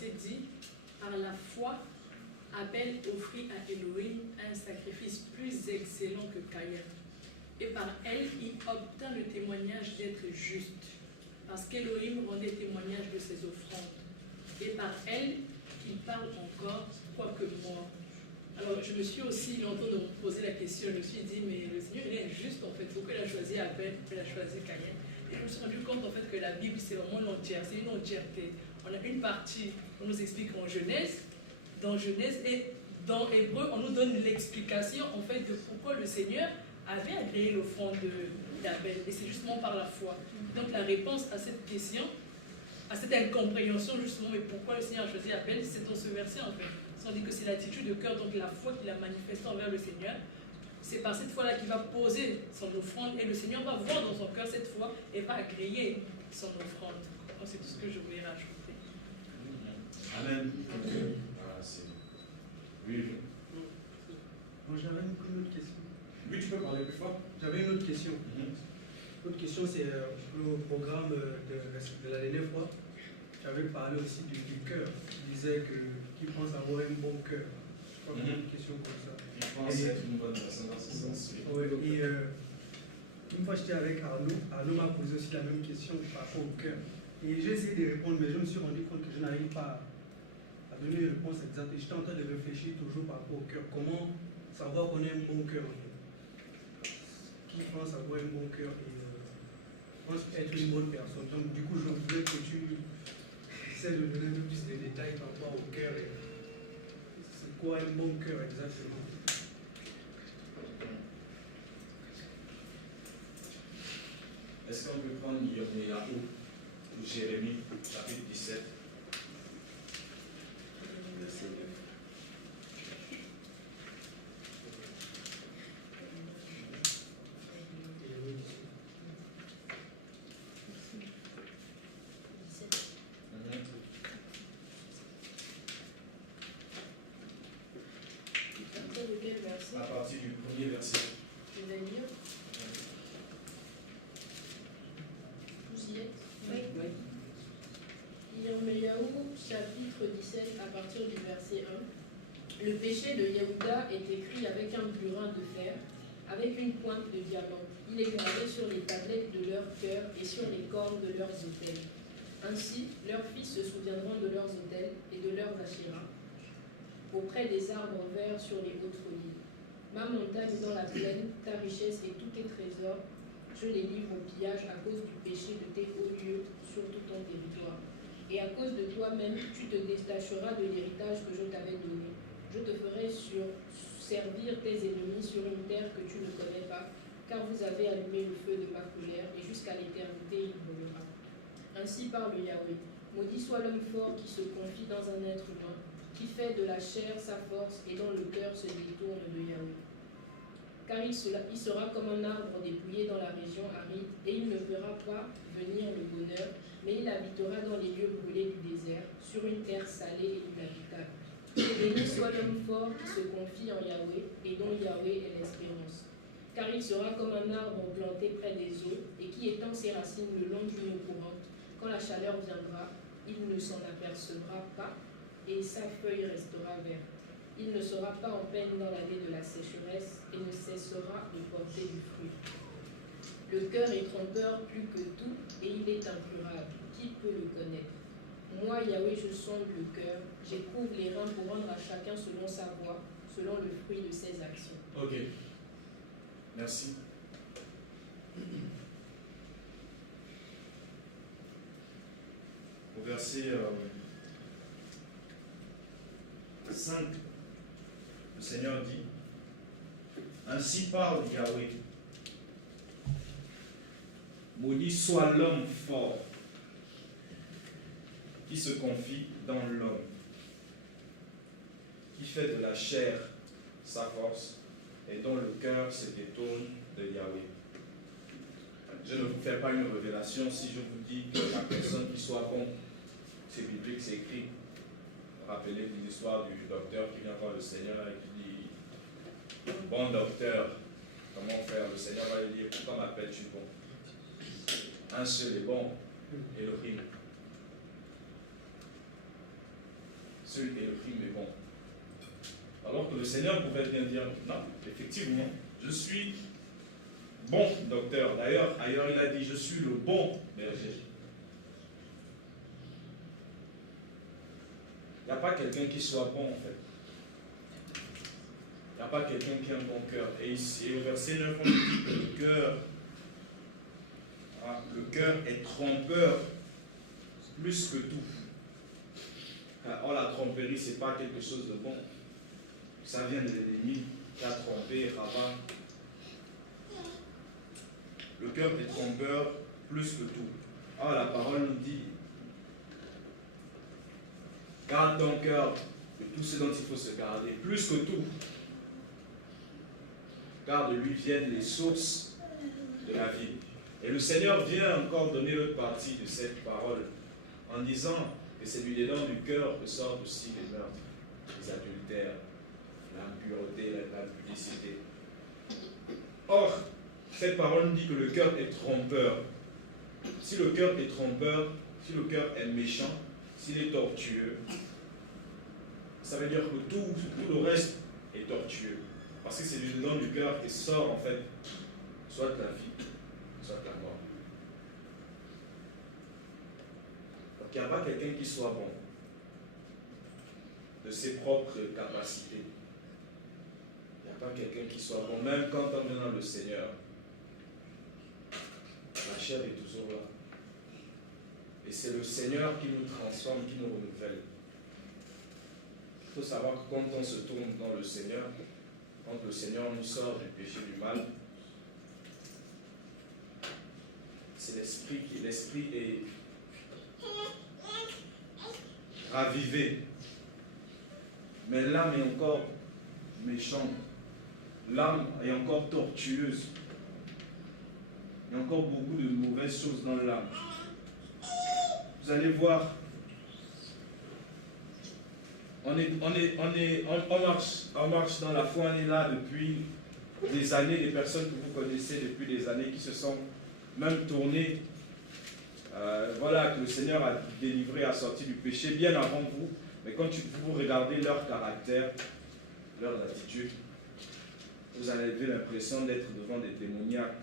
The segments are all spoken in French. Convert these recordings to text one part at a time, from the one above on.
verset dit, par la foi, Abel offrit à Elohim un sacrifice plus excellent que Caïn. Et par elle, il obtint le témoignage d'être juste, parce qu'Elohim rendait témoignage de ses offrandes. Et par elle, il parle encore, quoique mort. Alors, je me suis aussi longtemps de me poser la question, je me suis dit, mais le Seigneur, il est injuste en fait. Pourquoi il a choisi Abel, il a choisi Caïn? Et je me suis rendu compte en fait que la Bible, c'est vraiment l'entière, c'est une entièreté. On a une partie, on nous explique en Genèse, dans Genèse, et dans Hébreu, on nous donne l'explication en fait de pourquoi le Seigneur avait agréé l'offrande d'Abel. Et c'est justement par la foi. Donc la réponse à cette question, à cette incompréhension justement, mais pourquoi le Seigneur a choisi Abel, c'est dans ce verset en fait. On dit que c'est l'attitude de cœur, donc la foi qu'il a manifestée envers le Seigneur. C'est par cette foi-là qu'il va poser son offrande et le Seigneur va voir dans son cœur cette foi et va agréer son offrande. Donc c'est tout ce que je voulais rajouter. Amen. Voilà, c'est... Oui. Bon, j'avais une autre question. Oui, tu peux parler plus fort. J'avais une autre question. L'autre question, c'est le programme de la dernière fois. J'avais parlé aussi du cœur. Tu disais qu'il pense avoir un bon cœur. Je crois que c'est une question comme ça. Je pense être une bonne personne dans ce sens. Oui, et une fois j'étais avec Arnaud, Arnaud m'a posé aussi la même question par rapport au cœur. Et j'ai essayé de répondre, mais je me suis rendu compte que je n'arrive pas à donner une réponse exacte. Et j'étais en train de réfléchir toujours par rapport au cœur. Comment savoir qu'on a un bon cœur en fait? Qui pense avoir un bon cœur et pense être une bonne personne. Donc du coup, je voulais que tu essaies de donner un peu plus de détails par rapport au cœur. C'est quoi un bon cœur exactement? Est-ce qu'on peut prendre Yirmiyahu ou Jérémie, chapitre 17? À partir du premier verset. Je vais lire. Vous y êtes? Oui. Yirmiyahu, chapitre 17, à partir du verset 1. Le péché de Yehuda est écrit avec un burin de fer, avec une pointe de diamant. Il est gravé sur les tablettes de leur cœur et sur les cornes de leurs autels. Ainsi, leurs fils se souviendront de leurs autels et de leurs Ashéras, auprès des arbres verts sur les hautes collines. Ma montagne dans la plaine, ta richesse et tous tes trésors, je les livre au pillage à cause du péché de tes hauts lieux sur tout ton territoire. Et à cause de toi-même, tu te détacheras de l'héritage que je t'avais donné. Je te ferai servir tes ennemis sur une terre que tu ne connais pas, car vous avez allumé le feu de ma colère, et jusqu'à l'éternité il brûlera. Ainsi parle Yahweh. Maudit soit l'homme fort qui se confie dans un être humain, qui fait de la chair sa force et dont le cœur se détourne de Yahweh. Car il sera comme un arbre dépouillé dans la région aride, et il ne verra pas venir le bonheur, mais il habitera dans les lieux brûlés du désert, sur une terre salée et inhabitable. Béni soit l'homme fort qui se confie en Yahweh, et dont Yahweh est l'espérance. Car il sera comme un arbre planté près des eaux, et qui étend ses racines le long d'une eau courante. Quand la chaleur viendra, il ne s'en apercevra pas, et sa feuille restera verte. Il ne sera pas en peine dans l'année de la sécheresse et ne cessera de porter du fruit. Le cœur est trompeur plus que tout et il est incurable. Qui peut le connaître? Moi, Yahweh, je sonde le cœur, j'éprouve les reins pour rendre à chacun selon sa voie, selon le fruit de ses actions. Ok. Merci. Au verset 5, le Seigneur dit: Ainsi parle Yahweh. Maudit soit l'homme fort qui se confie dans l'homme, qui fait de la chair sa force et dont le cœur se détourne de Yahweh. Je ne vous fais pas une révélation si je vous dis que la personne qui soit bon, c'est biblique, c'est écrit. Rappelez l'histoire du docteur qui vient voir le Seigneur et qui dit: Bon docteur, comment faire? Le Seigneur va lui dire: Pourquoi m'appelles-tu bon? Un seul est bon, Elohim. celui qui Elohim est bon. Alors que le Seigneur pouvait bien dire, non, effectivement, je suis bon docteur. D'ailleurs, ailleurs il a dit, je suis le bon berger. Il n'y a pas quelqu'un qui soit bon en fait. Il n'y a pas quelqu'un qui a un bon cœur. Et ici, au verset 9, on dit que le cœur est trompeur plus que tout. Or, la tromperie, ce n'est pas quelque chose de bon. Ça vient de l'ennemi qui a trompé Rabat. Le cœur est trompeur plus que tout. Or, la parole nous dit, garde ton cœur de tout ce dont il faut se garder, plus que tout. Car de lui viennent les sources de la vie. Et le Seigneur vient encore donner l'autre partie de cette parole en disant que c'est du dedans du cœur que sortent aussi les meurtres, les adultères, l'impureté, la publicité. Or, cette parole nous dit que le cœur est trompeur. Si le cœur est trompeur, si le cœur est méchant, s'il est tortueux, ça veut dire que tout le reste est tortueux. Parce que c'est du dedans du cœur qui sort en fait, soit la vie, soit la mort. Donc il n'y a pas quelqu'un qui soit bon de ses propres capacités. Il n'y a pas quelqu'un qui soit bon, même quand on vient dans le Seigneur. La chair est toujours là. Et c'est le Seigneur qui nous transforme, qui nous renouvelle. Il faut savoir que quand on se tourne dans le Seigneur, quand le Seigneur nous sort du péché du mal, c'est l'esprit est ravivé. Mais l'âme est encore méchante. L'âme est encore tortueuse. Il y a encore beaucoup de mauvaises choses dans l'âme. Vous allez voir, on marche dans la foi, on est là depuis des années, des personnes que vous connaissez depuis des années qui se sont même tournées, voilà, que le Seigneur a délivré, a sorti du péché bien avant vous, mais quand vous regardez leur caractère, leur attitude, vous avez l'impression d'être devant des démoniaques.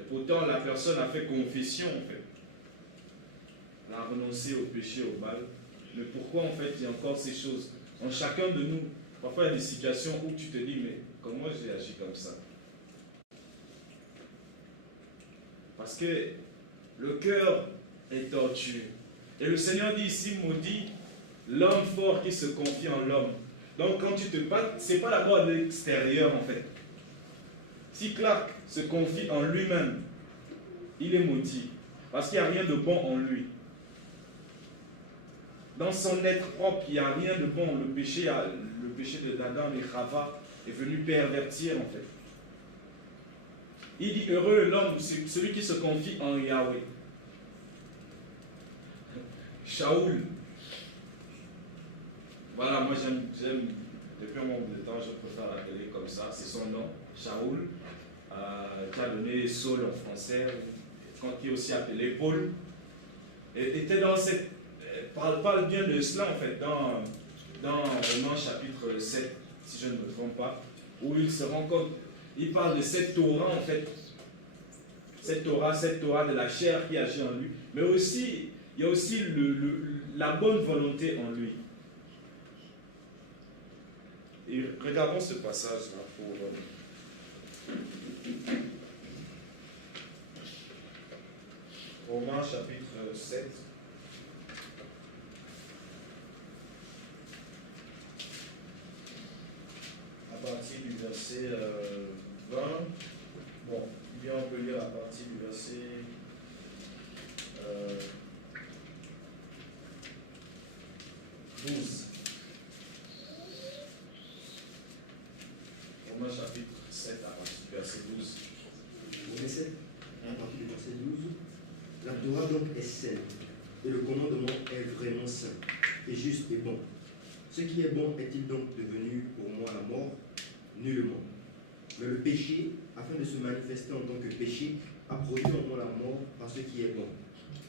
Et pourtant, la personne a fait confession, en fait. Elle a renoncé au péché, au mal. Mais pourquoi, en fait, il y a encore ces choses? En chacun de nous, parfois, il y a des situations où tu te dis, mais comment j'ai agi comme ça? Parce que le cœur est tortueux. Et le Seigneur dit ici, maudit l'homme fort qui se confie en l'homme. Donc, quand tu te bats, ce n'est pas la mort de l'extérieur, en fait. Si Clark se confie en lui-même, il est maudit. Parce qu'il n'y a rien de bon en lui. Dans son être propre, il n'y a rien de bon. Le péché de Adam et Chava est venu pervertir, en fait. Il dit, heureux l'homme, celui qui se confie en Yahweh. Shaoul. Voilà, moi j'aime, depuis un moment de temps, je préfère l'appeler comme ça, c'est son nom, Shaoul, qui a donné Saul en français, quand il est aussi appelé Paul, et était dans cette, parle bien de cela en fait, dans Romains chapitre 7, si je ne me trompe pas, où il se rend compte, il parle de cette Torah en fait, cette Torah de la chair qui agit en lui, mais aussi, il y a aussi la bonne volonté en lui. Et regardons ce passage-là pour Romains chapitre 7. À partir du verset 20. Bon, bien on peut lire à partir du verset 12. Romains chapitre 7 à partir du verset 12. Romains 7, à partir du verset 12. La Torah donc est saine, et le commandement est vraiment saint, et juste et bon. Ce qui est bon est-il donc devenu pour moi la mort? Nullement. Mais le péché, afin de se manifester en tant que péché, a produit en moi la mort par ce qui est bon,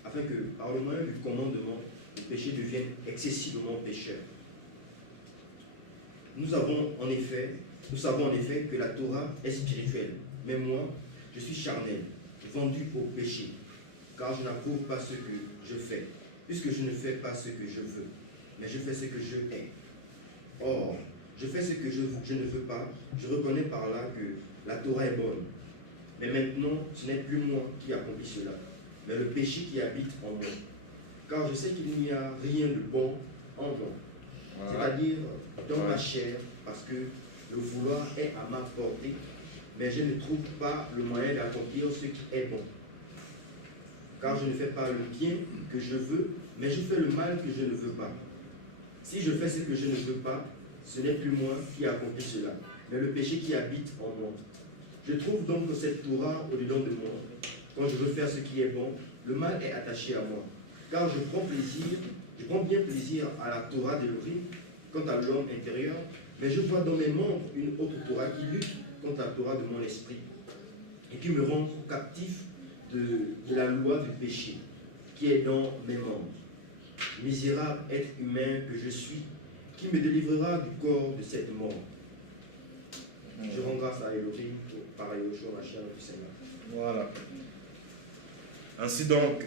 afin que, par le moyen du commandement, le péché devienne excessivement pécheur. Nous savons en effet que la Torah est spirituelle, mais moi, je suis charnel, vendu au péché, car je n'approuve pas ce que je fais, puisque je ne fais pas ce que je veux, mais je fais ce que je hais. Or, je fais ce que je ne veux pas, je reconnais par là que la Torah est bonne. Mais maintenant, ce n'est plus moi qui accomplis cela, mais le péché qui habite en moi. Car je sais qu'il n'y a rien de bon en moi, c'est-à-dire dans ma chair, parce que le vouloir est à ma portée, mais je ne trouve pas le moyen d'accomplir ce qui est bon. Car je ne fais pas le bien que je veux, mais je fais le mal que je ne veux pas. Si je fais ce que je ne veux pas, ce n'est plus moi qui accomplis cela, mais le péché qui habite en moi. Je trouve donc que cette Torah au-dedans de moi. Quand je veux faire ce qui est bon, le mal est attaché à moi. Car je prends bien plaisir à la Torah d'Elohim quant à l'homme intérieur, mais je vois dans mes membres une autre Torah qui lutte contre la Torah de mon esprit et qui me rend captif de la loi du péché qui est dans mes membres. Misérable être humain que je suis, qui me délivrera du corps de cette mort. Je rends grâce à Elohim par Yahushua Mashiach du Seigneur. Voilà. Ainsi donc,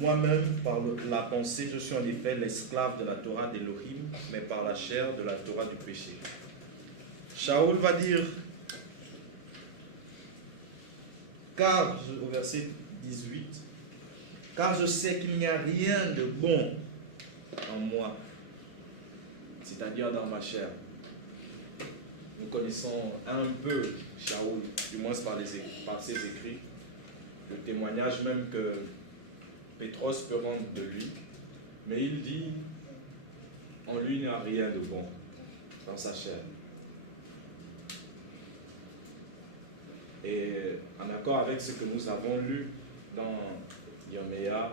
moi-même, par la pensée, je suis en effet l'esclave de la Torah d'Elohim, mais par la chair de la Torah du péché. Shaoul va dire, car, au verset 18, car je sais qu'il n'y a rien de bon en moi, c'est-à-dire dans ma chair. Nous connaissons un peu Shaoul, du moins par ses écrits, le témoignage même que Pétros peut rendre de lui, mais il dit, en lui il n'y a rien de bon dans sa chair. Et en accord avec ce que nous avons lu dans Yirmiyahu,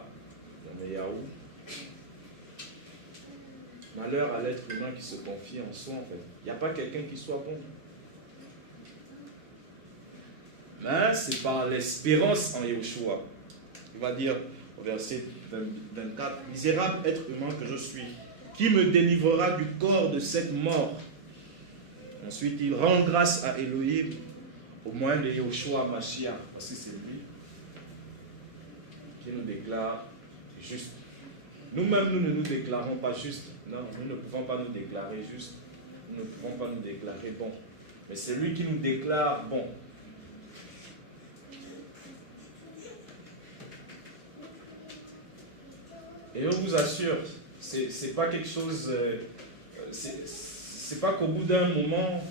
malheur à l'être humain qui se confie en soi, en fait. Il n'y a pas quelqu'un qui soit bon. Mais c'est par l'espérance en Yahushua. Il va dire au verset 24, « Misérable être humain que je suis, qui me délivrera du corps de cette mort ?» Ensuite, il rend grâce à Elohim au moyen de Yahushua Mashiach, parce que c'est lui qui nous déclare juste. Nous-mêmes, nous ne nous déclarons pas juste. Non, nous ne pouvons pas nous déclarer juste. Nous ne pouvons pas nous déclarer bon. Mais c'est lui qui nous déclare bon. Et on vous assure, c'est pas quelque chose... c'est pas qu'au bout d'un moment,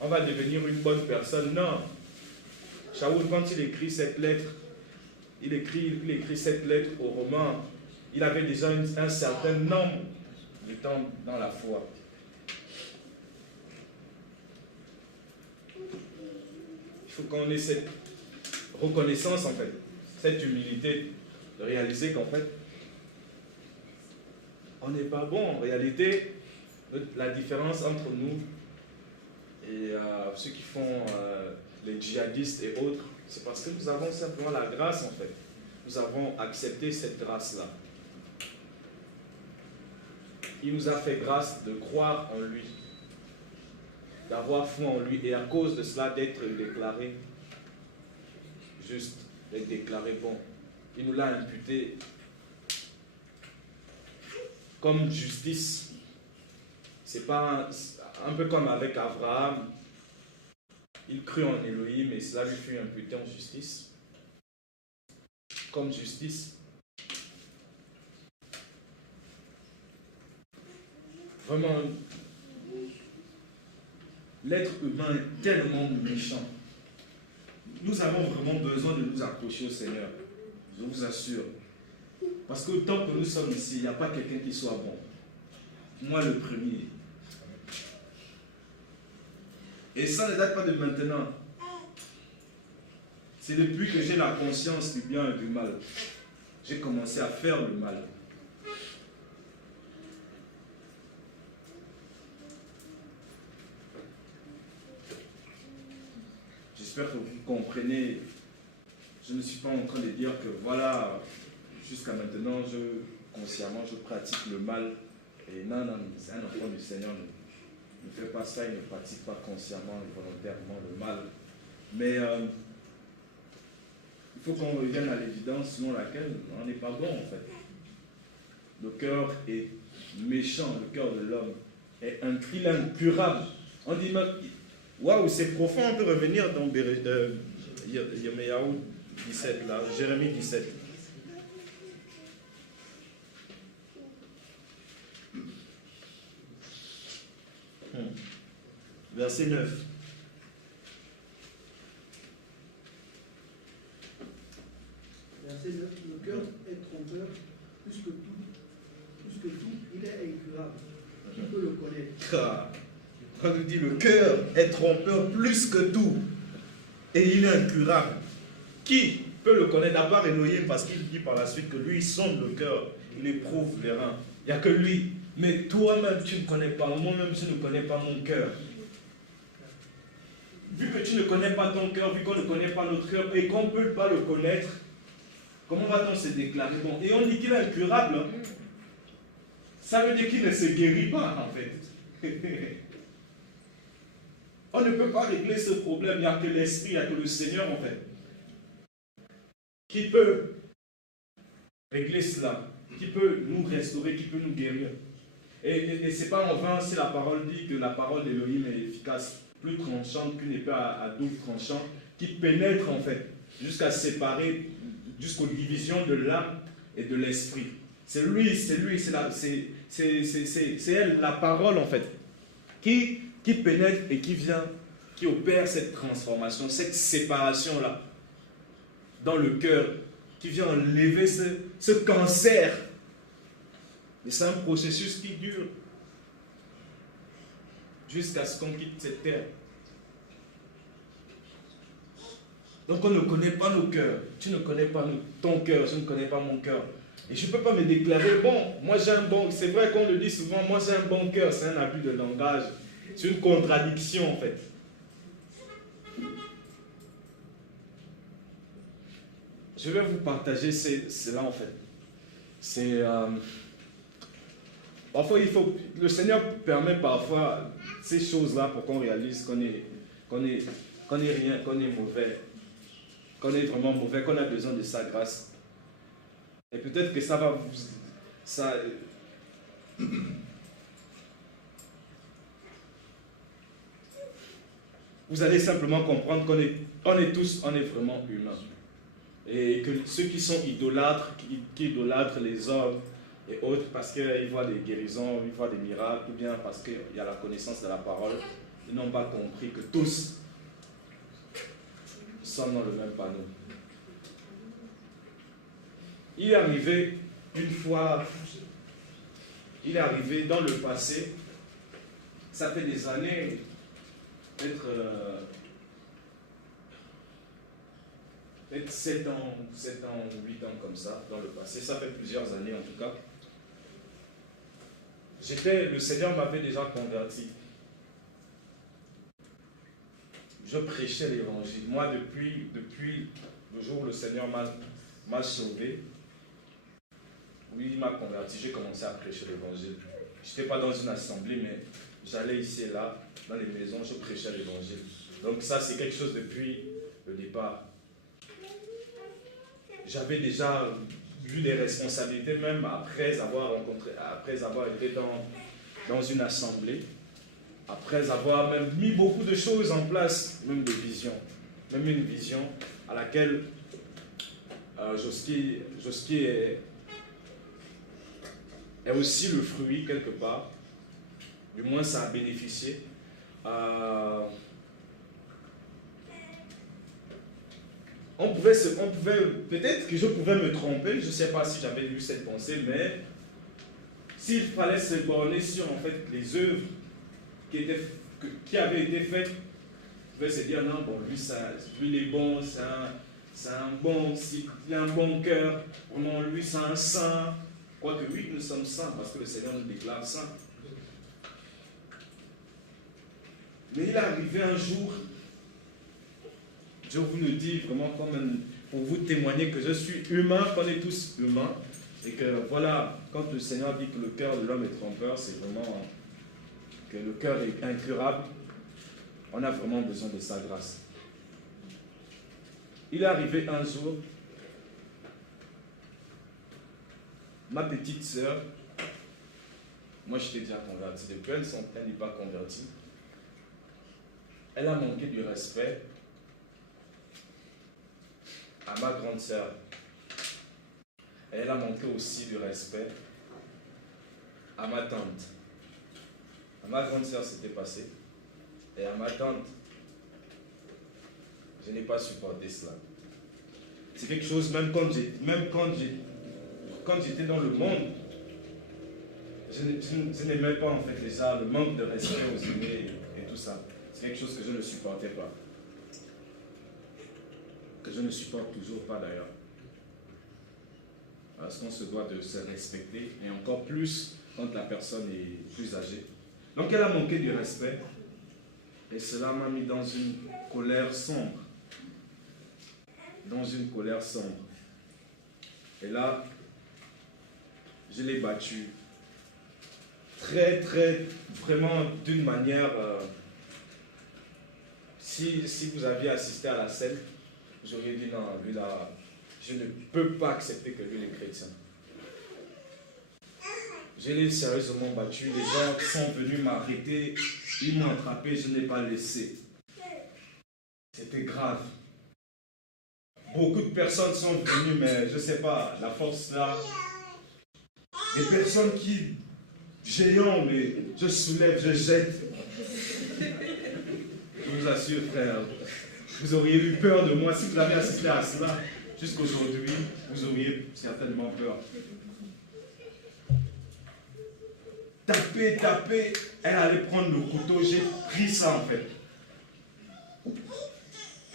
on va devenir une bonne personne. Non. Shaoul, quand il écrit cette lettre, il écrit cette lettre aux Romains, il avait déjà un certain nombre de temps dans la foi. Il faut qu'on ait cette reconnaissance, en fait, cette humilité, de réaliser qu'en fait, on n'est pas bon. En réalité, la différence entre nous et ceux qui font les djihadistes et autres, c'est parce que nous avons simplement la grâce, en fait. Nous avons accepté cette grâce-là. Il nous a fait grâce de croire en lui, d'avoir foi en lui, et à cause de cela, d'être déclaré juste, d'être déclaré bon. Il nous l'a imputé comme justice. C'est pas un peu comme avec Abraham. Il crut en Elohim et cela lui fut imputé en justice. Comme justice. Vraiment, l'être humain est tellement méchant. Nous avons vraiment besoin de nous accrocher au Seigneur. Je vous assure. Parce que tant que nous sommes ici, il n'y a pas quelqu'un qui soit bon. Moi, le premier. Et ça ne date pas de maintenant. C'est depuis que j'ai la conscience du bien et du mal. J'ai commencé à faire le mal. J'espère que vous comprenez. Je ne suis pas en train de dire que voilà, jusqu'à maintenant, consciemment, je pratique le mal. Et non, non, c'est un enfant du Seigneur. Ne fait pas ça, il ne pratique pas consciemment et volontairement le mal. Mais il faut qu'on revienne à l'évidence selon laquelle on n'est pas bon en fait. Le cœur est méchant, le cœur de l'homme est incurable. On dit, waouh, c'est profond, on peut revenir dans Yirmiyahu 17, là, Jérémie 17. Verset 9. Verset 9. Le cœur est trompeur plus que tout, il est incurable. Qui peut le connaître? On nous dit le cœur est trompeur plus que tout et il est incurable. Qui peut le connaître? D'abord Elohim, parce qu'il dit par la suite que lui il sonde le cœur, il éprouve les reins. Il n'y a que lui. Mais toi-même tu ne connais pas, moi-même je ne connais pas mon cœur. Vu que tu ne connais pas ton cœur, vu qu'on ne connaît pas notre cœur et qu'on ne peut pas le connaître, comment va-t-on se déclarer bon? Et on dit qu'il est incurable. Hein? Ça veut dire qu'il ne se guérit pas en fait. On ne peut pas régler ce problème, il n'y a que l'Esprit, il n'y a que le Seigneur en fait. Qui peut régler cela, qui peut nous restaurer, qui peut nous guérir. Et ce n'est pas en vain si la parole dit que la parole d'Élohim est efficace, plus tranchante qu'une épée à double tranchant, qui pénètre en fait, jusqu'à séparer, jusqu'aux divisions de l'âme et de l'esprit. C'est elle, la parole en fait, qui pénètre et qui vient, qui opère cette transformation, cette séparation-là, dans le cœur, qui vient enlever ce cancer. Et c'est un processus qui dure jusqu'à ce qu'on quitte cette terre. Donc on ne connaît pas nos cœurs. Tu ne connais pas ton cœur, je ne connais pas mon cœur. Et je ne peux pas me déclarer, bon, moi j'ai un bon... C'est vrai qu'on le dit souvent, moi j'ai un bon cœur, c'est un abus de langage. C'est une contradiction en fait. Je vais vous partager cela en fait. C'est... Parfois, le Seigneur permet parfois ces choses-là pour qu'on réalise qu'on est rien, qu'on est mauvais, qu'on est vraiment mauvais, qu'on a besoin de sa grâce. Et peut-être que ça va vous allez simplement comprendre qu'on est vraiment humains. Et que ceux qui sont idolâtres, qui idolâtrent les hommes et autres, parce qu'ils voient des guérisons, ils voient des miracles, ou bien parce qu'il y a la connaissance de la parole, ils n'ont pas compris que tous sommes dans le même panneau. Il est arrivé une fois, il est arrivé dans le passé, ça fait des années, peut-être 7 ans, 8 ans comme ça, dans le passé, ça fait plusieurs années en tout cas. Le Seigneur m'avait déjà converti. Je prêchais l'évangile. Moi, depuis le jour où le Seigneur m'a sauvé, oui, il m'a converti, j'ai commencé à prêcher l'évangile. Je n'étais pas dans une assemblée, mais j'allais ici et là, dans les maisons, je prêchais l'évangile. Donc ça, c'est quelque chose depuis le départ. J'avais déjà vu des responsabilités, même après avoir été dans une assemblée, après avoir même mis beaucoup de choses en place, même des visions, même une vision à laquelle Joski est aussi le fruit quelque part, du moins ça a bénéficié. On pouvait, peut-être que je pouvais me tromper, je ne sais pas si j'avais eu cette pensée, mais s'il fallait se borner sur en fait les œuvres qui avaient été faites, on pouvait se dire non, bon, lui il est bon, il a un bon cœur, vraiment lui c'est un saint, quoique oui nous sommes saints parce que le Seigneur nous déclare saints. Mais il est arrivé un jour, je vous le dis vraiment comme pour vous témoigner que je suis humain, qu'on est tous humains, et que voilà, quand le Seigneur dit que le cœur de l'homme est trompeur, c'est vraiment que le cœur est incurable. On a vraiment besoin de sa grâce. Il est arrivé un jour, ma petite sœur, moi j'étais déjà converti, depuis elle n'est pas convertie. Elle a manqué du respect à ma grande sœur. Et elle a manqué aussi du respect à ma tante. À ma grande sœur, c'était passé. Et à ma tante, je n'ai pas supporté cela. C'est quelque chose, même quand j'étais dans le monde, je n'aimais pas en fait déjà le manque de respect aux aînés et tout ça. C'est quelque chose que je ne supportais pas. Que je ne supporte toujours pas d'ailleurs. Parce qu'on se doit de se respecter, et encore plus quand la personne est plus âgée. Donc elle a manqué du respect, et cela m'a mis dans une colère sombre. Dans une colère sombre. Et là, je l'ai battue. Très, vraiment d'une manière... si vous aviez assisté à la scène, vous auriez dit non, lui là, je ne peux pas accepter que lui est chrétien. Je l'ai sérieusement battu, les gens sont venus m'arrêter, ils m'ont attrapé, je n'ai pas laissé. C'était grave. Beaucoup de personnes sont venues, mais je ne sais pas, la force là, des personnes qui, géants, mais je soulève, je jette. Je vous assure, frère, vous auriez eu peur de moi. Si vous avez assisté à cela jusqu'aujourd'hui, vous auriez certainement peur. Taper, elle allait prendre le couteau, j'ai pris ça en fait.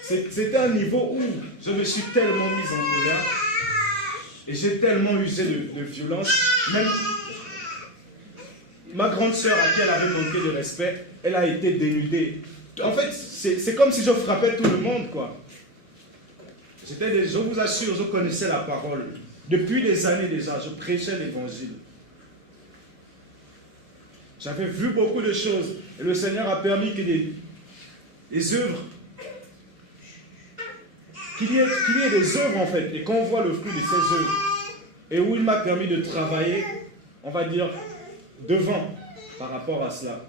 C'était un niveau où je me suis tellement mis en colère et j'ai tellement usé de violence. Même ma grande sœur à qui elle avait manqué de respect, elle a été dénudée. En fait, c'est comme si je frappais tout le monde, quoi. Je vous assure, je connaissais la parole. Depuis des années déjà, je prêchais l'évangile. J'avais vu beaucoup de choses. Et le Seigneur a permis que des œuvres, qu'il y ait des œuvres en fait, et qu'on voit le fruit de ces œuvres. Et où il m'a permis de travailler, on va dire, devant, par rapport à cela.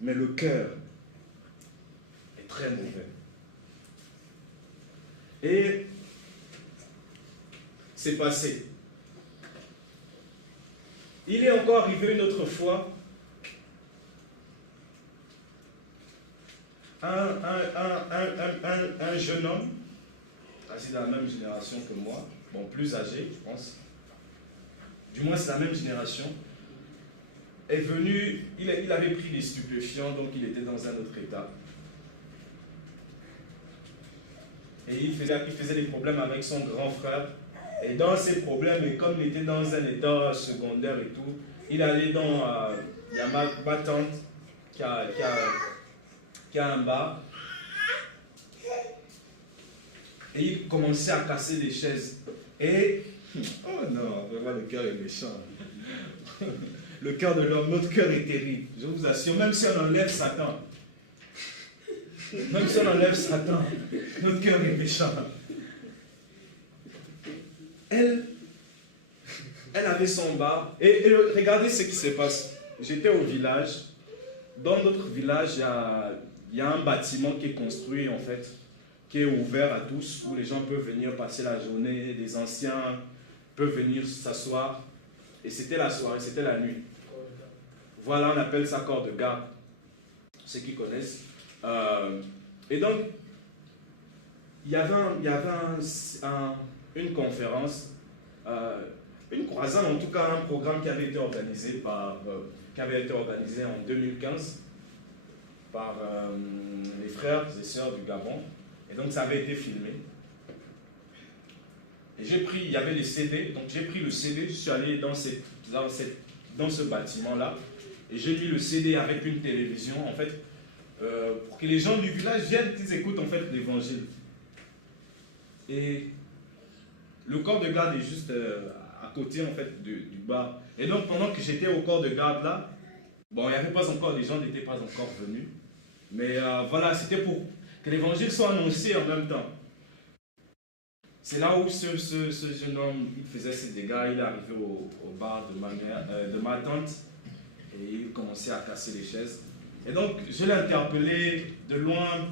Mais le cœur est très mauvais. Et c'est passé. Il est encore arrivé une autre fois un jeune homme, assez de la même génération que moi, bon, plus âgé, je pense, du moins c'est la même génération, est venu, il avait pris des stupéfiants, donc il était dans un autre état. Et il faisait des problèmes avec son grand frère. Et dans ces problèmes, et comme il était dans un état secondaire et tout, il allait dans... il y a ma tante qui a un bar. Et il commençait à casser des chaises. Et... Oh non, vraiment le cœur est méchant. Le cœur de l'homme, notre cœur est terrible. Je vous assure, même si on enlève Satan, notre cœur est méchant. Elle avait son bar. Et regardez ce qui se passe. J'étais au village. Dans notre village, il y a un bâtiment qui est construit, en fait, qui est ouvert à tous, où les gens peuvent venir passer la journée, les anciens peuvent venir s'asseoir. Et c'était la soirée, c'était la nuit. Voilà, on appelle ça corps de garde. Ceux qui connaissent. Et donc, il y avait une conférence, une croisade, en tout cas un programme qui avait été organisé en 2015 par les frères et sœurs du Gabon. Et donc ça avait été filmé. Et il y avait les CD, donc j'ai pris le CD, je suis allé dans ce bâtiment-là, et j'ai mis le CD avec une télévision, en fait, pour que les gens du village viennent, qu'ils écoutent en fait l'évangile. Et le corps de garde est juste à côté en fait du bar. Et donc pendant que j'étais au corps de garde là, bon, il n'y avait pas encore, les gens n'étaient pas encore venus. Mais voilà, c'était pour que l'évangile soit annoncé en même temps. C'est là où ce jeune homme, il faisait ses dégâts, il est arrivé au bar de ma tante et il commençait à casser les chaises. Et donc, je l'ai interpellé de loin,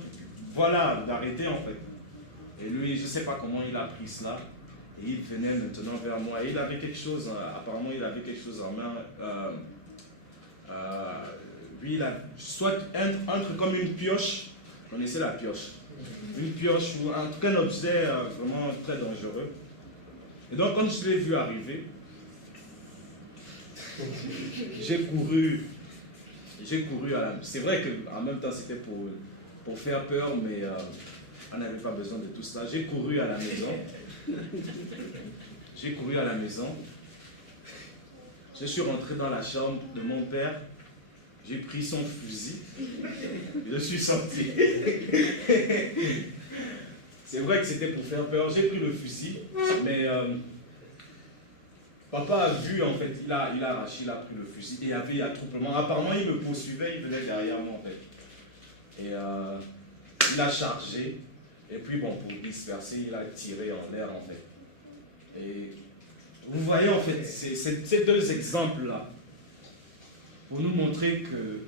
voilà, d'arrêter en fait. Et lui, je ne sais pas comment il a pris cela. Et il venait maintenant vers moi. Et il avait quelque chose, apparemment, il avait quelque chose en main. Lui, il a soit un truc comme une pioche. Vous connaissez la pioche? Une pioche ou en tout cas un objet vraiment très dangereux. Et donc, quand je l'ai vu arriver, j'ai couru à la... C'est vrai qu'en même temps, c'était pour faire peur, mais on n'avait pas besoin de tout cela. J'ai couru à la maison. J'ai couru à la maison. Je suis rentré dans la chambre de mon père. J'ai pris son fusil. Je suis sorti. C'est vrai que c'était pour faire peur. J'ai pris le fusil, mais papa a vu, en fait, il a arraché, il a pris le fusil. Et il y avait attroupement. Apparemment, il me poursuivait, il venait derrière moi, en fait. Et il a chargé. Et puis, bon, pour disperser, il a tiré en l'air, en fait. Et vous voyez, en fait, ces deux exemples-là, pour nous montrer que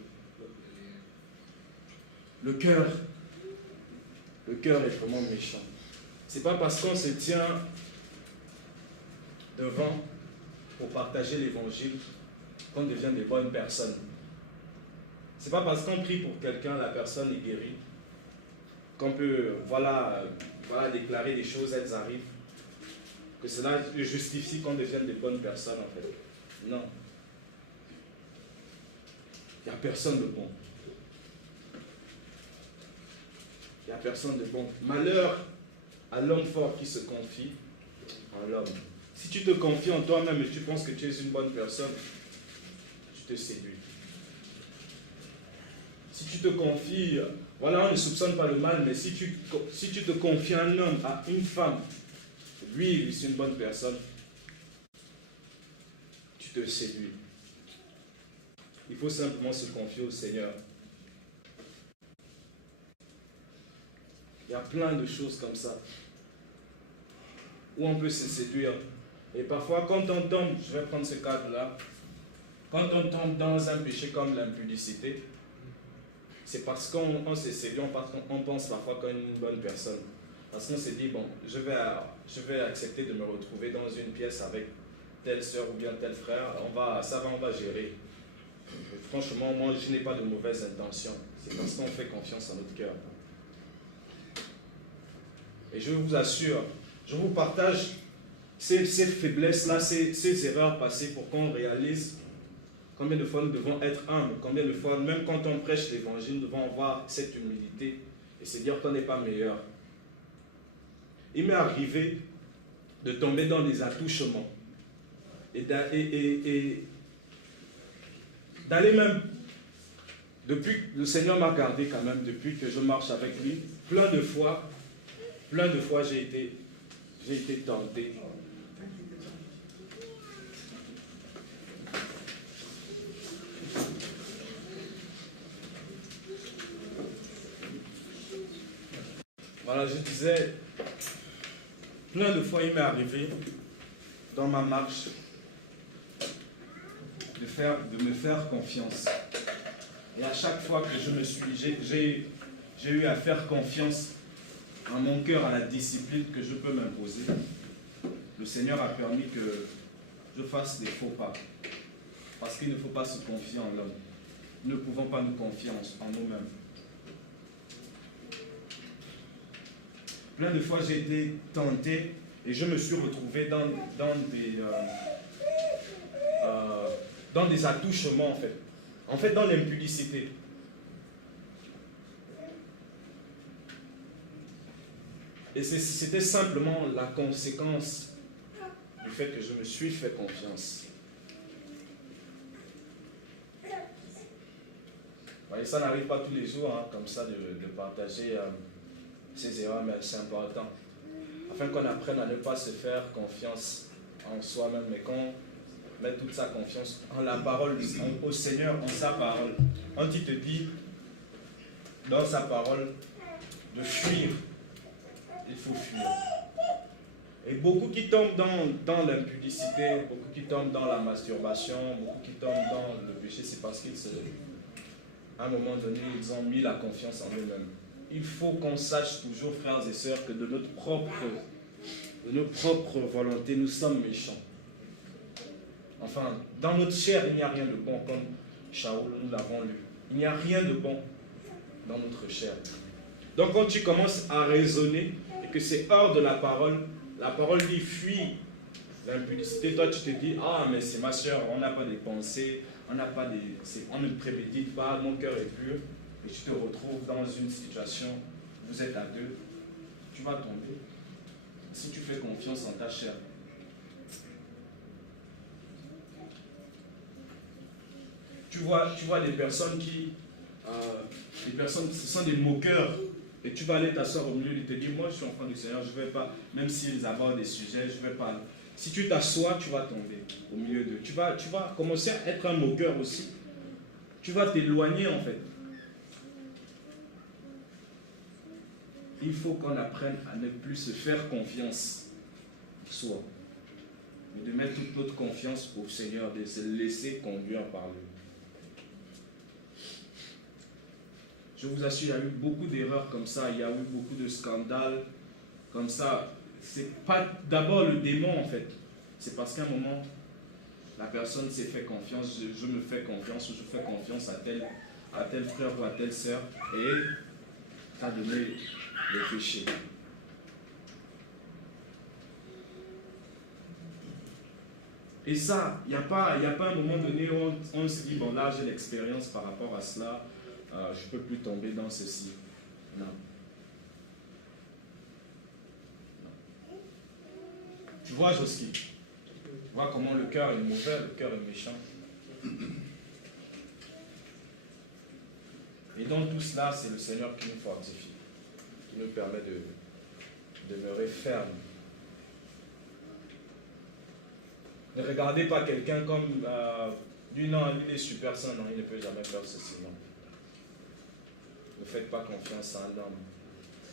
le cœur est vraiment méchant. C'est pas parce qu'on se tient devant pour partager l'évangile qu'on devient des bonnes personnes. C'est pas parce qu'on prie pour quelqu'un, la personne est guérie, qu'on peut, voilà, déclarer des choses, elles arrivent, que cela justifie qu'on devienne des bonnes personnes, en fait. Non. Il n'y a personne de bon. Il n'y a personne de bon. Malheur à l'homme fort qui se confie en l'homme. Si tu te confies en toi-même et tu penses que tu es une bonne personne, tu te séduis. Si tu te confies, voilà, on ne soupçonne pas le mal, mais si tu te confies à un homme, à une femme, lui, c'est une bonne personne, tu te séduis. Il faut simplement se confier au Seigneur. Il y a plein de choses comme ça, où on peut se séduire. Et parfois, quand on tombe, je vais prendre ce cadre-là, quand on tombe dans un péché comme l'impudicité, c'est parce qu'on se séduit, on pense parfois qu'on est une bonne personne. Parce qu'on s'est dit, bon, je vais accepter de me retrouver dans une pièce avec telle soeur ou bien tel frère, on va gérer. Franchement, moi, je n'ai pas de mauvaises intentions. C'est parce qu'on fait confiance en notre cœur. Et je vous assure, je vous partage ces faiblesses-là, ces erreurs passées pour qu'on réalise combien de fois nous devons être humbles, combien de fois, même quand on prêche l'évangile, nous devons avoir cette humilité et se dire qu'on n'est pas meilleur. Il m'est arrivé de tomber dans des attouchements et d'aller même, depuis, le Seigneur m'a gardé quand même, depuis que je marche avec lui, plein de fois j'ai été tenté. Voilà, je disais, plein de fois il m'est arrivé, dans ma marche, de me faire confiance. Et à chaque fois que j'ai eu à faire confiance en mon cœur, à la discipline que je peux m'imposer, le Seigneur a permis que je fasse des faux pas. Parce qu'il ne faut pas se confier en l'homme. Nous ne pouvons pas nous confier en nous-mêmes. Plein de fois, j'ai été tenté et je me suis retrouvé dans des attouchements, en fait. En fait, dans l'impudicité. Et c'était simplement la conséquence du fait que je me suis fait confiance. Vous voyez, ça n'arrive pas tous les jours, hein, comme ça, de partager ces erreurs, mais c'est important. Afin qu'on apprenne à ne pas se faire confiance en soi-même, mais qu'on met toute sa confiance en la parole, au Seigneur, en sa parole. Quand il te dit, dans sa parole, de fuir, il faut fuir. Et beaucoup qui tombent dans l'impudicité, beaucoup qui tombent dans la masturbation, beaucoup qui tombent dans le péché, c'est parce qu'à un moment donné, ils ont mis la confiance en eux-mêmes. Il faut qu'on sache toujours, frères et sœurs, que de notre propre volonté, nous sommes méchants. Enfin, dans notre chair, il n'y a rien de bon, comme Shaoul, nous l'avons lu. Il n'y a rien de bon dans notre chair. Donc quand tu commences à raisonner et que c'est hors de la parole dit fuis l'impudicité. Toi tu te dis, ah mais c'est ma soeur, on n'a pas des pensées, on ne prémédite pas, mon cœur est pur. Et tu te retrouves dans une situation, vous êtes à deux, tu vas tomber. Si tu fais confiance en ta chair. Tu vois des personnes ce sont des moqueurs. Et tu vas aller t'asseoir au milieu et te dire, moi je suis enfant du Seigneur, je ne vais pas, même s'ils abordent des sujets, je ne vais pas. Si tu t'assois, tu vas tomber au milieu d'eux. Tu vas commencer à être un moqueur aussi. Tu vas t'éloigner en fait. Il faut qu'on apprenne à ne plus se faire confiance, soi. Mais de mettre toute notre confiance au Seigneur, de se laisser conduire par lui. Je vous assure, il y a eu beaucoup d'erreurs comme ça, il y a eu beaucoup de scandales comme ça. C'est pas d'abord le démon en fait. C'est parce qu'à un moment, la personne s'est fait confiance, je me fais confiance, ou je fais confiance à tel frère ou à telle sœur, et t'as donné le péché. Et ça, il n'y a pas un moment donné où on se dit, bon là j'ai l'expérience par rapport à cela, je ne peux plus tomber dans ceci. Non. Tu vois, Joski, tu vois comment le cœur est mauvais, le cœur est méchant. Et dans tout cela, c'est le Seigneur qui nous fortifie, qui nous permet de demeurer ferme. Ne regardez pas quelqu'un comme lui, non, lui il est super saint, non, il ne peut jamais faire ceci, non. Ne faites pas confiance à un homme.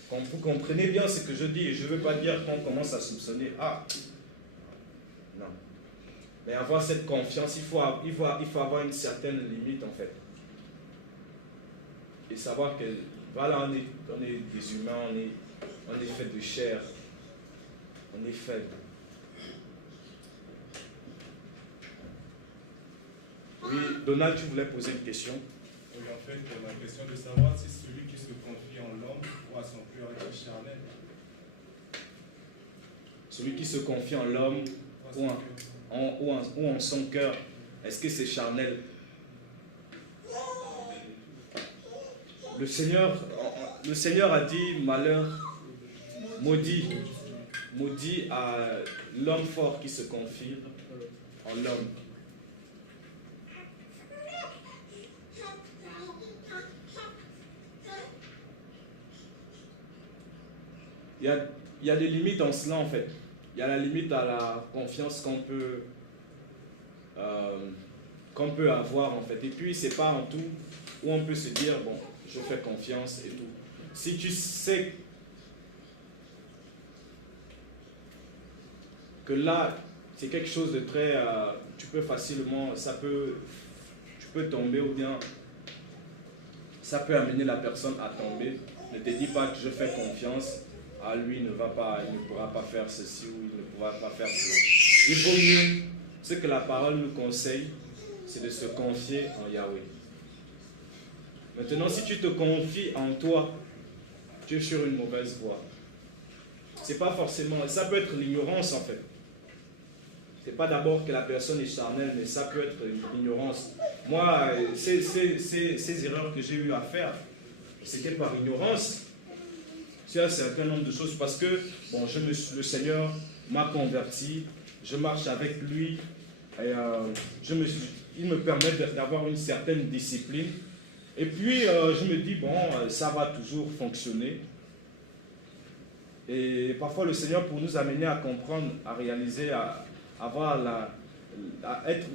Quand vous comprenez bien ce que je dis, et je ne veux pas dire qu'on commence à soupçonner, ah, non. Mais avoir cette confiance, il faut avoir une certaine limite en fait. Et savoir que, voilà, on est des humains, on est fait de chair, on est faible. Oui, Donald, tu voulais poser une question? Oui, en fait, la question de savoir si celui qui se confie en l'homme ou à son cœur est charnel. Celui qui se confie en l'homme ou en son cœur, est-ce que c'est charnel? Le Seigneur a dit, malheur, maudit à l'homme fort qui se confie en l'homme. Il y a des limites en cela en fait. Il y a la limite à la confiance qu'on peut avoir en fait. Et puis c'est pas en tout où on peut se dire bon, je fais confiance et tout. Si tu sais que là c'est quelque chose de très, tu peux facilement, tu peux tomber ou bien ça peut amener la personne à tomber. Ne te dis pas que je fais confiance. Ah, lui il ne pourra pas faire ceci ou il ne pourra pas faire cela. Il vaut mieux, ce que la parole nous conseille, c'est de se confier en Yahweh. Maintenant, si tu te confies en toi, tu es sur une mauvaise voie. C'est pas forcément, ça peut être l'ignorance en fait. C'est pas d'abord que la personne est charnelle, mais ça peut être l'ignorance. Moi, ces erreurs que j'ai eu à faire, c'était par ignorance. C'est un certain nombre de choses parce que bon, le Seigneur m'a converti, je marche avec lui et il me permet d'avoir une certaine discipline. Et puis je me dis, bon, ça va toujours fonctionner. Et parfois le Seigneur, pour nous amener à comprendre, à réaliser, à à être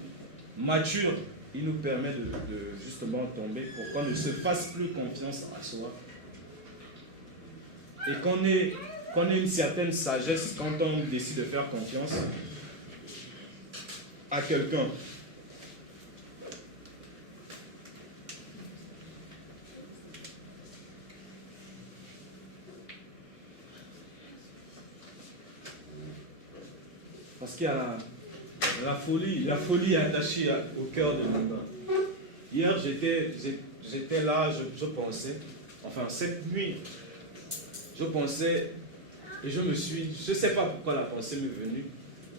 mature, il nous permet de justement tomber pour qu'on ne se fasse plus confiance à soi. Et qu'on ait une certaine sagesse quand on décide de faire confiance à quelqu'un. Parce qu'il y a la folie attachée au cœur de l'humain. Hier, j'étais là, je pensais, enfin cette nuit, je pensais, et je ne sais pas pourquoi la pensée m'est venue,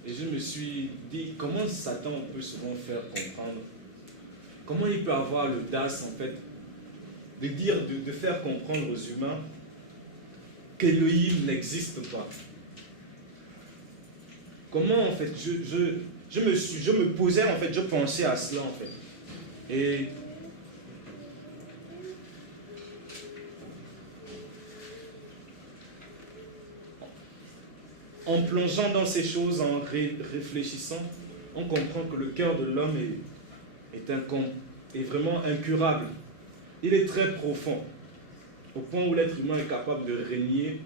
et je me suis dit, comment Satan peut souvent faire comprendre, comment il peut avoir l'audace, en fait, de faire comprendre aux humains qu'Élohim n'existe pas. Comment, en fait, je me posais, en fait, je pensais à cela, en fait. Et en plongeant dans ces choses, en réfléchissant, on comprend que le cœur de l'homme est vraiment incurable. Il est très profond, au point où l'être humain est capable de régner,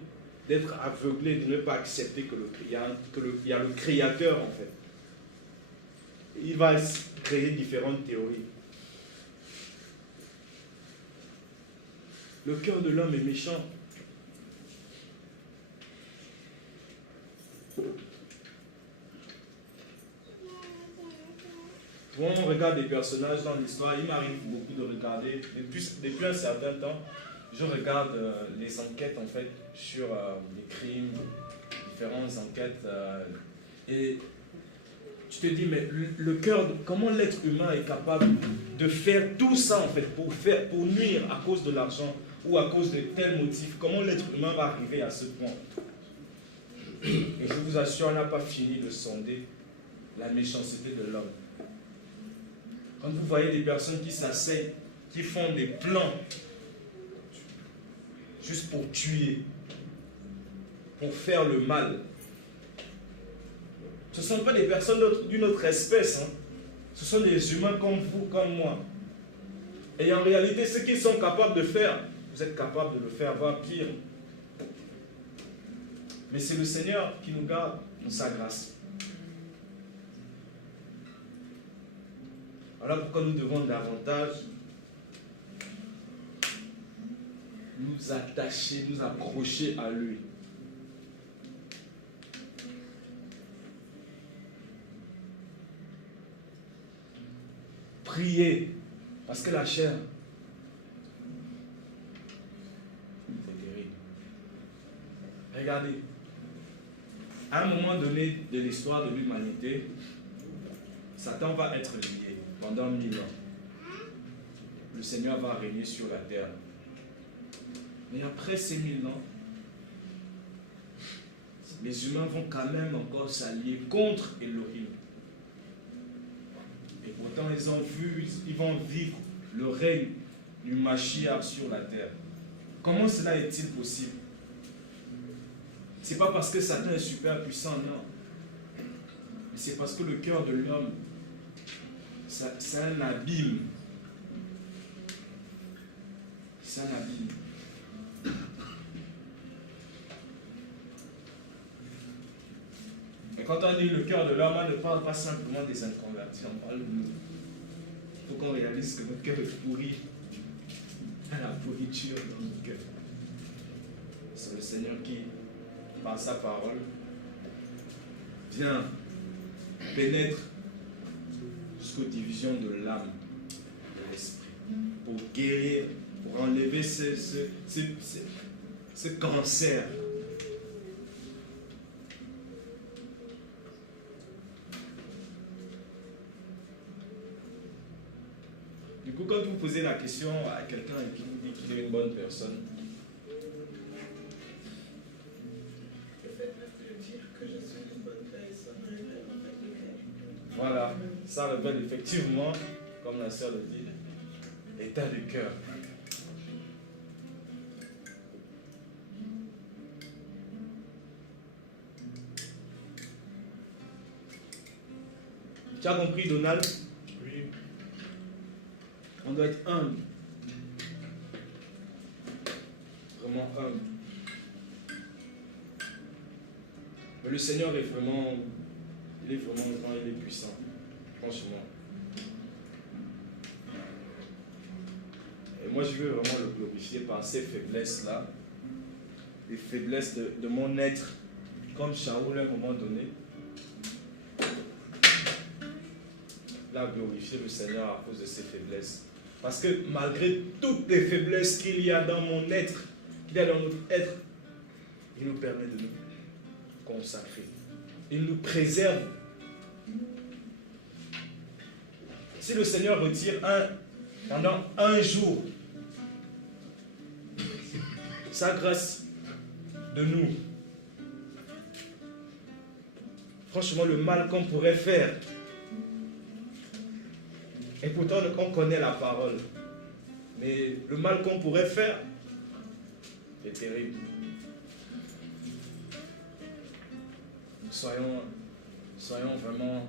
d'être aveuglé, de ne pas accepter qu'il y a le Créateur, en fait. Il va créer différentes théories. Le cœur de l'homme est méchant. Quand on regarde des personnages dans l'histoire, il m'arrive beaucoup de regarder, depuis un certain temps, je regarde les enquêtes en fait sur les crimes, différentes enquêtes, et tu te dis, mais le cœur, comment l'être humain est capable de faire tout ça en fait, pour nuire à cause de l'argent ou à cause de tel motif, comment l'être humain va arriver à ce point? Et je vous assure, on n'a pas fini de sonder la méchanceté de l'homme. Quand vous voyez des personnes qui s'asseyent, qui font des plans juste pour tuer, pour faire le mal, ce ne sont pas des personnes d'une autre espèce. Hein. Ce sont des humains comme vous, comme moi. Et en réalité, ce qu'ils sont capables de faire, vous êtes capables de le faire, voire pire. Mais c'est le Seigneur qui nous garde dans sa grâce. Voilà pourquoi nous devons davantage nous attacher, nous accrocher à lui. Prier, parce que la chair, c'est terrible. Regardez, à un moment donné de l'histoire de l'humanité, Satan va être lié pendant 1000 ans. Le Seigneur va régner sur la terre. Mais après ces 1000 ans, les humains vont quand même encore s'allier contre Elohim. Et pourtant, ils vont vivre le règne du Mashiach sur la terre. Comment cela est-il possible? Ce n'est pas parce que Satan est super puissant, non. Mais c'est parce que le cœur de l'homme, c'est un abîme. C'est un abîme. Et quand on dit le cœur de l'homme, on ne parle pas simplement des inconvertis, on parle de nous. Il faut qu'on réalise que notre cœur est pourri. Il y a la pourriture dans notre cœur. C'est le Seigneur qui, par sa parole, vient pénètre jusqu'aux divisions de l'âme, de l'esprit, pour guérir, pour enlever ce cancer. Du coup, quand vous posez la question à quelqu'un et qu'il vous dit qu'il est une bonne personne, voilà, ça révèle effectivement, comme la sœur le dit, l'état du cœur. Tu as compris, Donald? Oui. On doit être humble. Vraiment humble. Mais le Seigneur est vraiment, il est puissant, franchement. Et moi, je veux vraiment le glorifier par ces faiblesses-là, les faiblesses de mon être, comme Shaoul à un moment donné. Là, glorifier le Seigneur à cause de ses faiblesses. Parce que malgré toutes les faiblesses qu'il y a dans mon être, qu'il y a dans notre être, il nous permet de nous consacrer. Il nous préserve. Si le Seigneur retire pendant un jour sa grâce de nous, franchement, le mal qu'on pourrait faire, et pourtant on connaît la parole, mais le mal qu'on pourrait faire est terrible. Soyons vraiment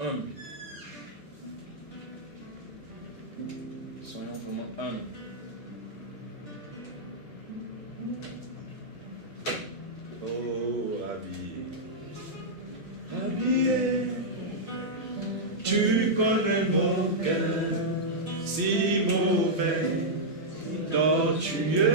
humbles. Soyons vraiment humbles. Oh, habillé, tu connais mon cœur, si mauvais, tortueux,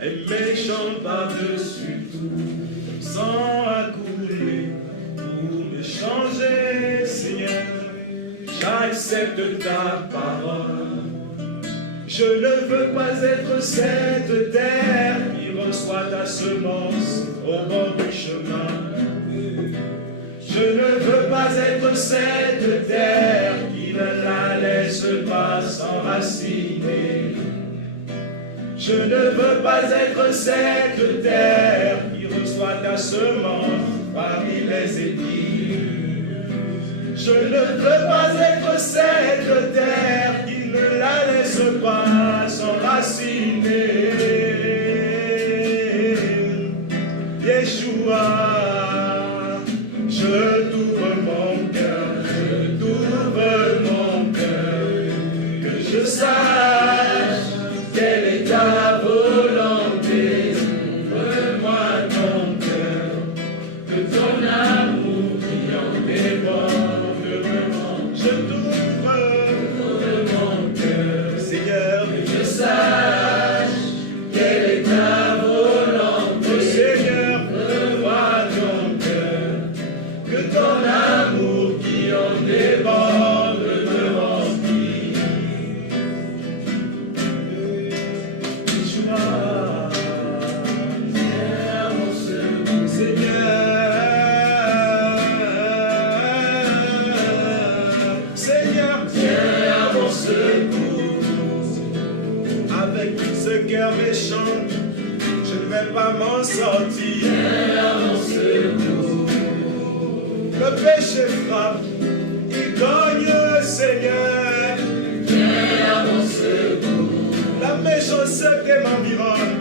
et méchant par-dessus tout, sans accouler pour me changer, Seigneur. J'accepte ta parole. Je ne veux pas être cette terre qui reçoit ta semence au bord du chemin. Je ne veux pas être cette terre qui ne la laisse pas s'enraciner. Je ne veux pas être cette terre qui reçoit ta semence parmi les épis. Je ne veux pas être cette terre qui ne la laisse pas s'enraciner. Yeshua, je t'ouvre mon cœur, que je sache quelle est ta volonté. Ouvre-moi ton cœur, que ton amour qui en déborde. Je t'ouvre mon cœur, Seigneur, que je sache quelle est ta volonté. Seigneur, ouvre-moi ton cœur, que ton amour qui en déborde me remplit. Yeshua, viens mon secours, Seigneur, viens à mon secours. Avec ce cœur méchant, je ne vais pas m'en sortir. Viens à mon secours. Le péché frappe, il cogne, Seigneur. Viens à mon secours. La méchanceté m'environne,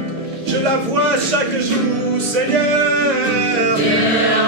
je la vois chaque jour, Seigneur. Viens